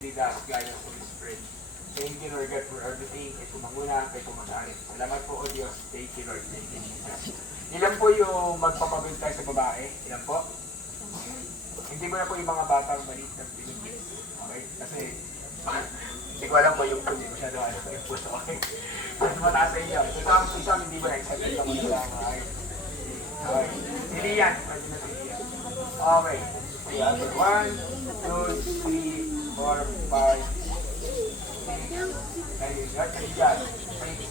lead us, guide us, Holy Spirit. Thank you, Lord God, for everything. Kay pumanguna, kay pumasalit. Salamat po, O Diyos. Thank you, Lord. Thank you, Jesus. Ilan po yung magpapabuild tayo sa babae? Ilan po? Hindi mo na po yung mga batang maliit ng pinigil. Okay? Kasi, hindi ko alam po yung hindi masyado alam yung puso. Okay? Mas mataas sa inyo. Isang hindi ba na-accepted lang mo na lang. Okay. Si Lian. Pwede na si Lian. Okay. Ayan. 1, 2, 3, 4, 5, 6. Ayun. Kasi yan. 6.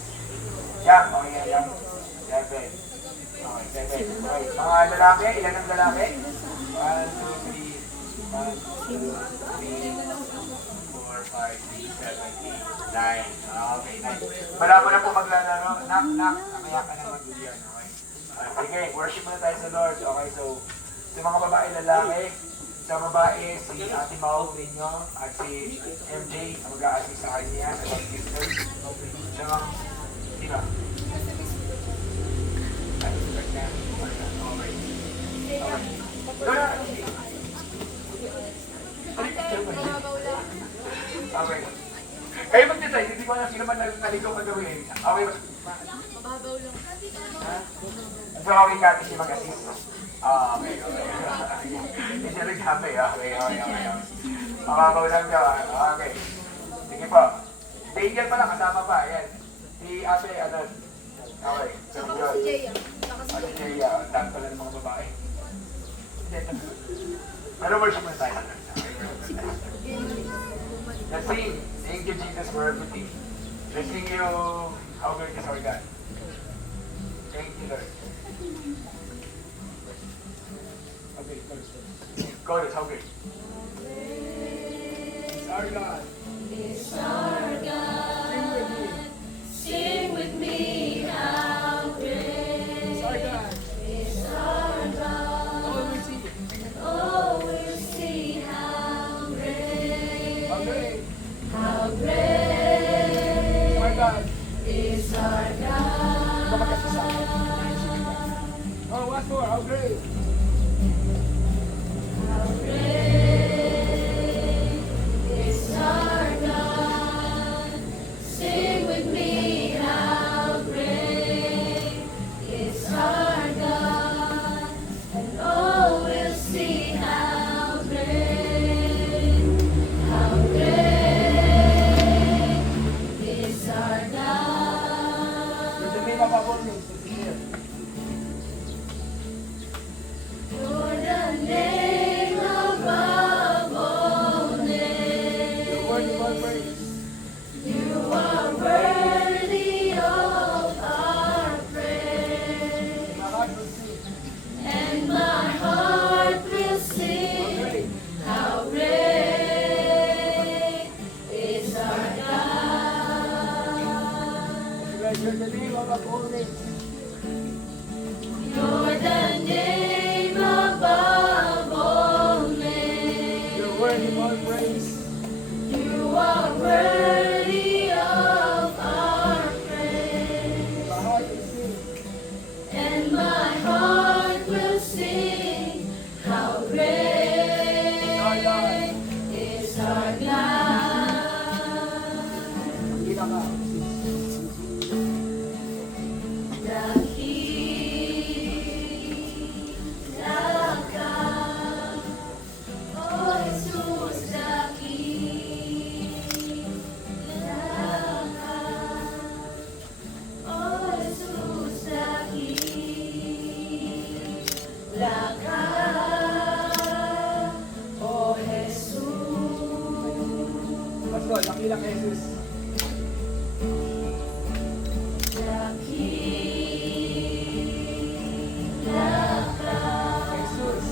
Yan. Okay. Yan. 7. Okay. 7. Okay. Mga lalaki. Ilan ang lalaki? 1, 2, 3. 1, 2, 3, 4, 5, 6, 7, 8, 9. Okay, 9. Wala mo na po maglalaro. Knock, knock. Namaya ka na mag-ulian. Okay. Sige, worship muna tayo sa Lord. Okay, so, sa mga babae lalaki, sa babae, si Ate Mau ninyo at si MJ ang mag-a-assist sa kanya sa mag-sister. Sa mga, di ba? Okay. Kayo mag-decide, hindi ko alam sino man naligaw ka gawin. Okay ba? Mababaw lang. Ha? So, okay ka, hindi mag-assist. Okay. Hindi nagsabi, okay. Mababaw lang daw, okay. Sige po. Danger pala, kasama pa, ayan. Si Ate, ano? Okay. Saka po si Jaya. Ate Jaya, ang dami pala ng mga babae. Pero worship na tayo. Let's sing. Thank you, Jesus, for everything. Let's sing you, how great is our God. Thank you, Lord. Okay, chorus, how great? It's our God. It's our God. Sing with me, how great. It's our God. It's our God. Oh, we see. Oh, we'll see how great. How great. How great It's our God. is our Ikaw God. magkasisa. Oh, once more, how great. How great is our God. Sing with me, how great is our God. And oh, we'll see how great is our God. Yung sabi mapapulong, sincere. You're the name above all names. Your word is all praise. You are worthy of our praise, My heart will sing. and my heart will How sing. great. How great is our God. You're the name above all names. You're the name above all names. Your word is all praise. You are worthy of our praise, My heart will sing. and my heart will sing. How great is our God. Magkita ka. The King, the God, oh Jesus, the King, the God, oh Jesus, the King, the God, oh Jesus. Pastor, dakilang Jesus. The King, the God, Jesus.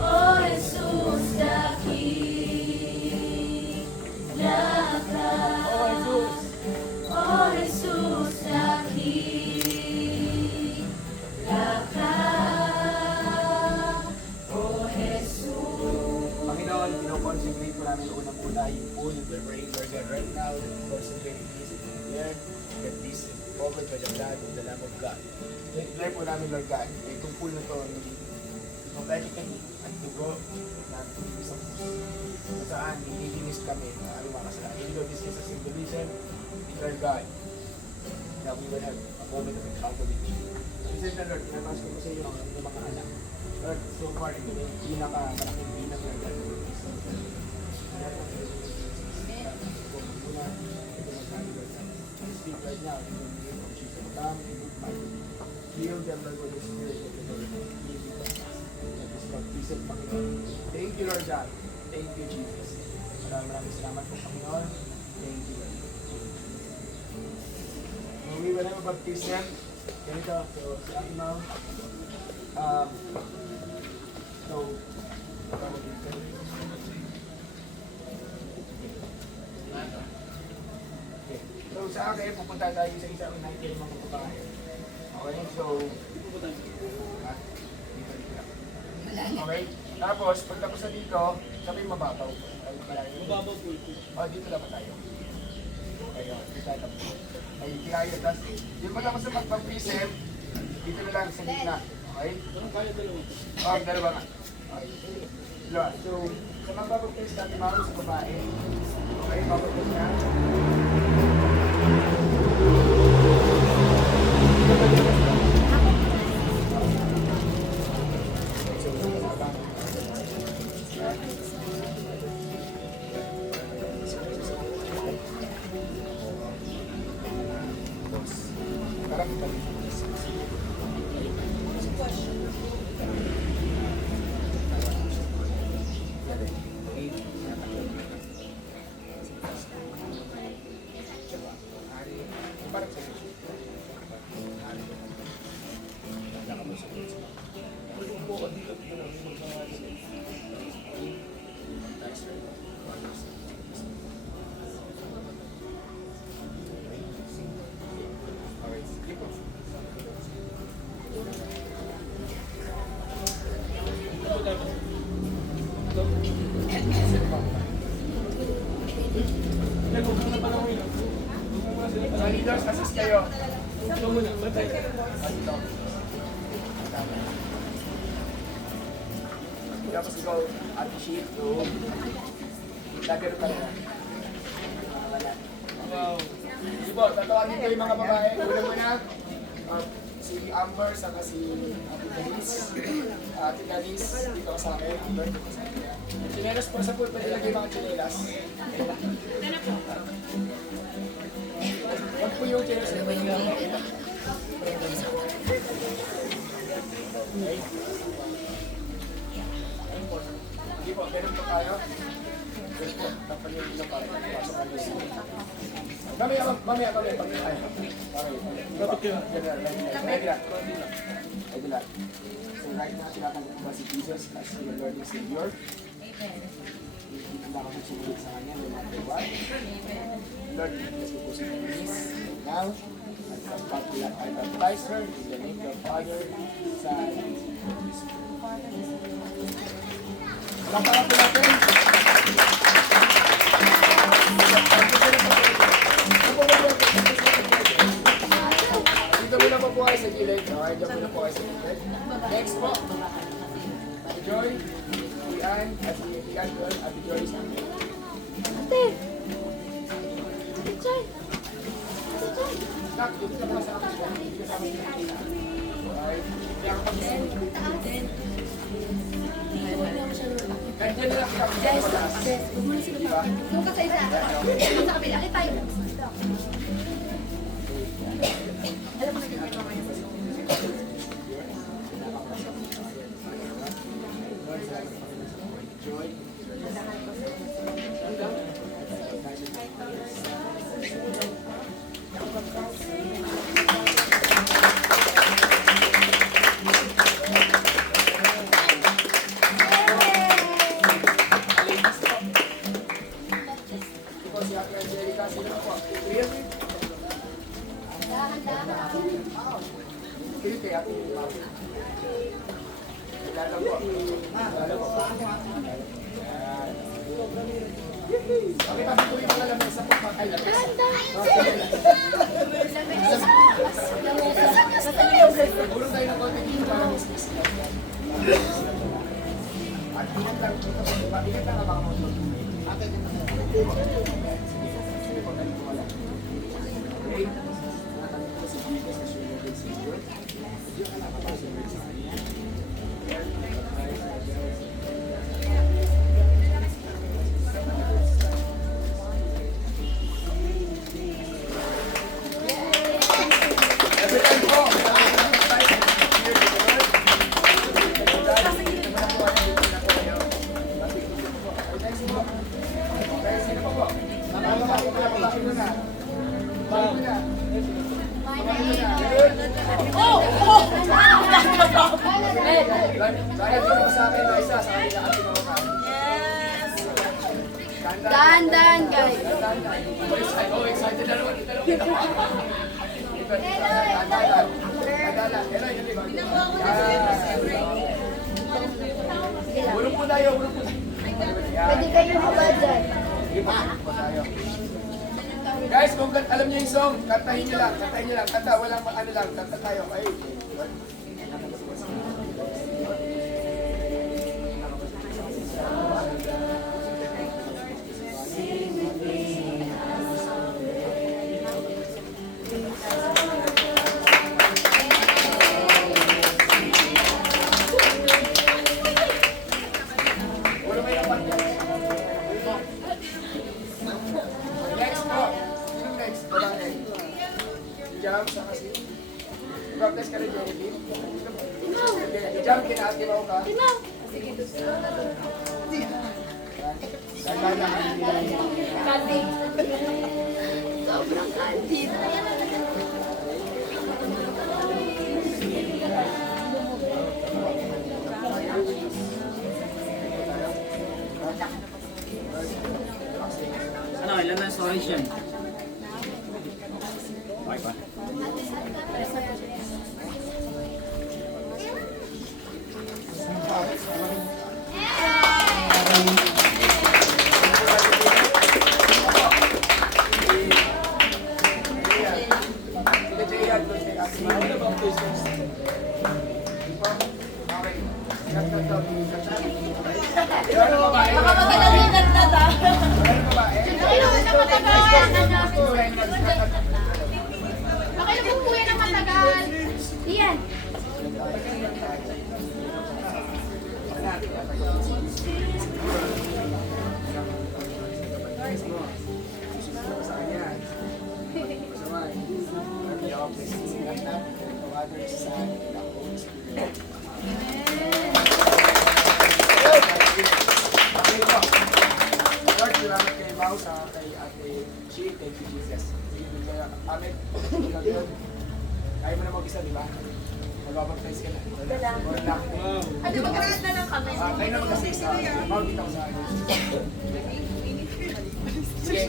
oh Jesus, the King, the God, Oh, Jesus. oh Jesus, the King, the God, oh Jesus. Panginoon, pinoconsecrate ko namin unang-una yung food and the praise, Lord God, right now, that we consecrate this and declare that this is covered by the blood of the Lamb of God. Declare po namin, Lord God, itong pool na to, prophetically at dugo ng isang puso. Kung saan nililinis kami ng aming mga kasalanan. Even though this is a symbolism, Lord God, that we will have a moment of encounter with you. Kasi na Lord, pinapasok ko sa iyo ang mga anak. Lord, so far, ito yung pinakamalaking binang Lord God. Speak right now in the name of Jesus. Come and move mightily. Heal them, Lord, with the Spirit of the Lord. Heal them. That is baptism, Panginoon. Thank you, Lord God. Thank you, Jesus. Maraming salamat po, Panginoon. Thank you, Lord. So, we will have a baptism. Ganito. So, sa akin now. So, okay. So, sa akin, pupunta tayo sa isang united ng mga babae. Okay, so, okay, tapos, pagtapos na dito, sabi mababaw. Mababaw po ito. O, dito lang tayo. Ayun, dito tapos. Ay, kinayo, tapos, yung matapos na magpag-present, dito na lang sa gitna. Okay? Kaya dalawa. O, dalawa nga. Okay. Dalawa. So, sa magbabaptist natin, mga sa babae. Okay, babaptist na. So, leaders, assist kayo. Ito muna, batay. Tapos ikaw, Ate Sheet, yung nagano ka na. Wow. Diba, tatawagin ko yung mga babae. Una-una, si Amber, saka si Ate Janice. Ate Janice, dito ka sa akin. Amber, dito sa akin. Chinelas po sa pool, pwede lagay mga chinelas. Huwag po yung chinelas. Okay. Hindi po, ganun po tayo. Ganun po, tapanin lang para pasok ang gusto. Mamaya, pag tayo. Dapat kayo. Ito lang. So right now, tinatanggap ko ba si Jesus as your Lord and Savior? Amen. Hindi na kami sumulit sa Kanya, no matter what. Lord, let's go po sa kanyis. Now, at pagpapila ay baptize her in the name of the Father, Son, and Holy Spirit. Lamparan po natin. Dito muna po kayo sa gilid. Okay, dito muna po kayo sa gilid. Next po. Ate Joy, Ian, at Ian Girl, Ate Joy is namin. Ate! Ate Joy! Ate Joy! Nak, dito ka pa sa akin. Dito ka sa akin. Okay. Hindi ako pag-isip. Kandiyan na lang kita. Yes, yes. Bumuli sila pa. Doon ka sa isa. Sa kabila. Ay, tayo. Alam mo na ganyan mamaya sa Joy. Okay, patuloy ko na lang sa pagpapay. Ulong tayo ng konti dito para mas lang. Dito po, diba? Ingat lang ang mga motor. Okay. Dahan-dahan, guys. Bulong po tayo, bulong po tayo. Pwede kayo mabadyan. Guys, kung alam niyo yung song, kantahin niyo lang, kanta, walang ano lang, kanta tayo. Ay. Next po. Sinong next? Babae. Jam sa kasi. Practice ka rin, Jenny. Jam, kinaati mo ka. Kandi. Sobrang kandi. Ano, ilan na storage yan? Okay pa. Baka matagal yung nagtad, ah. Nakailangan na matagal. Nakailangan po yan ang matagal. Iyan. Lord, salamat kay Mau sa kay Ate Chi, thank you Jesus. Amen. Kaya mo na mag-isa, di ba? Mag-baptize ka na. Wala. Ano, mag-read na lang kami. Kayo na mag-assist. Mau, dito ko sa akin. Sige.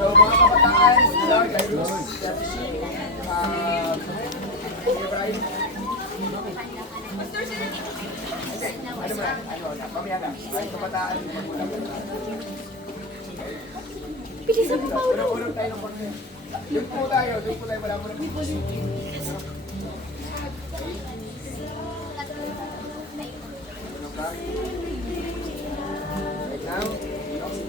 So, mga kabataan, Lord, kay Rose, Ate Chi, Kuya Brian. Okay, ano mo na? Pamaya na. Ay, kabataan, magkulang. Bilisan mo, Paulo. Unang tayo ng corner. Doon po tayo, wala mo na po. Right now, we also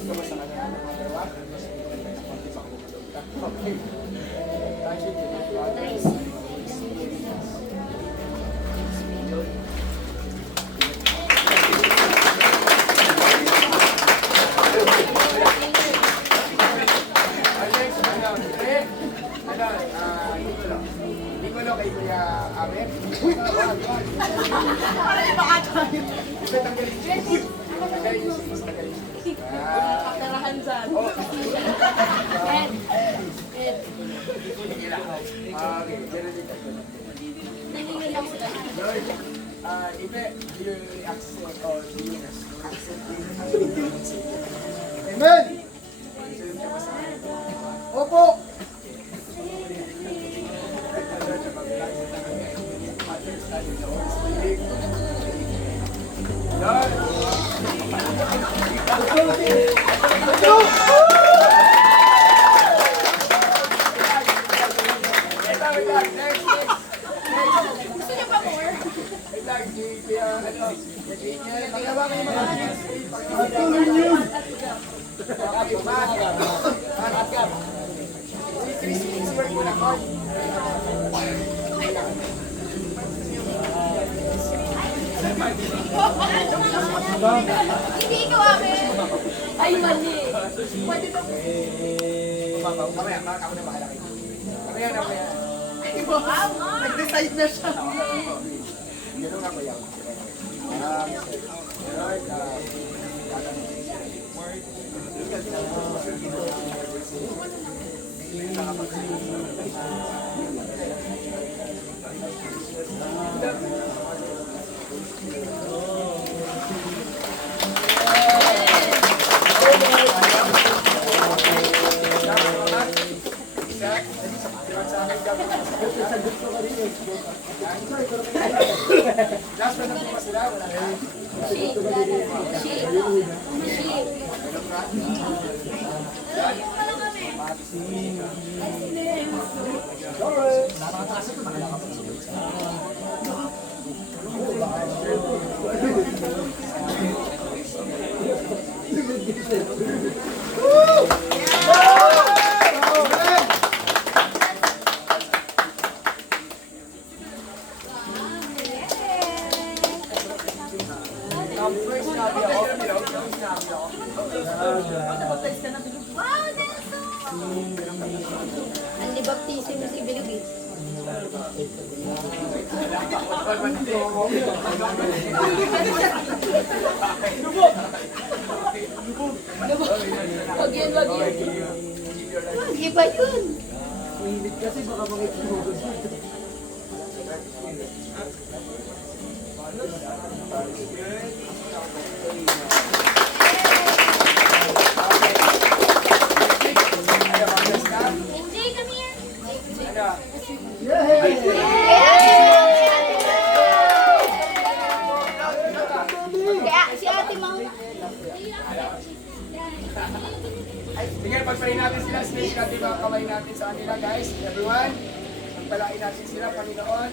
ito ba sa kanya ng mga dalawa? Okay. Thank you. Nicola kay Kuya Amer. Para di baka tayo. Ito tanggalin siya. Tanggalin yung sis, tanggalin yung sis. Kaperahan dyan. Ed. Ed. Okay, ganun din tayo. Nanginginig ako sila. Lord, Ibe, you accept all the Amen! Opo! Lord! Gusto niyo ba Hindi ikaw amin. Ay, mali. Pwede ba? Mamaya, ako na bahala kayo. Mamaya. Nag-decide na siya. Ganun ako yan. Last na po ba sila? Wala na. Wow, Nelson! Ang libaptisin mo si Bilugis. Wag yun. Iba yun. Hindi kami yan. Kaya si ate mo. Sige, pagpahin natin sila. Special, di ba? Kamay natin sa kanila, guys. Everyone, pagpalain natin sila, Panginoon.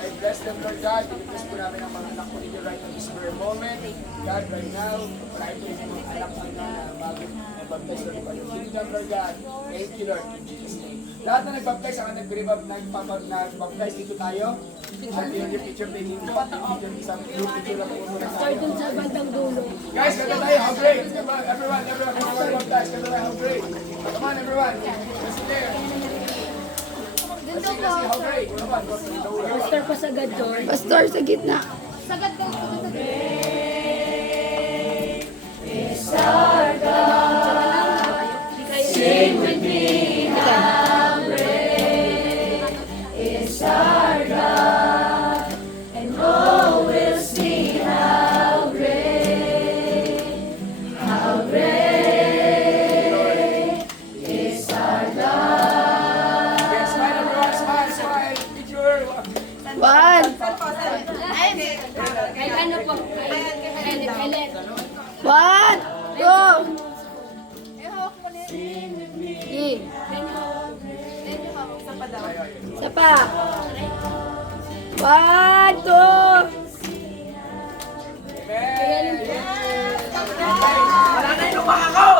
I bless them, Lord God. I-bless po namin ang mga anak ko ninyo right at this very moment. God, right now, palain po yung mga anak ko na bago mag-baptize, Lord God. Kingdom, Lord God. Thank you, Lord. In Jesus' name. Lahat na nag-baptize, ang nag-baptize dito tayo. At yung picture taking, isang group picture lang po muna tayo. Dun sa bandang dulo. Guys, kanta tayo, how great! Everyone, baptize, kanta tayo, how great! Come on, everyone! Let's there! Let's see, how great! Come on, Pastor pa sa gador. Pastor sa gitna. Sagad daw. Sing with me, how great is our God, and all will see how great is our God. Yes, smile, everyone, smile! Picture! One. Kay ano po? Kay One. Two. Three. Isa pa. One, two. Amen! Wala na yung lumakakaw!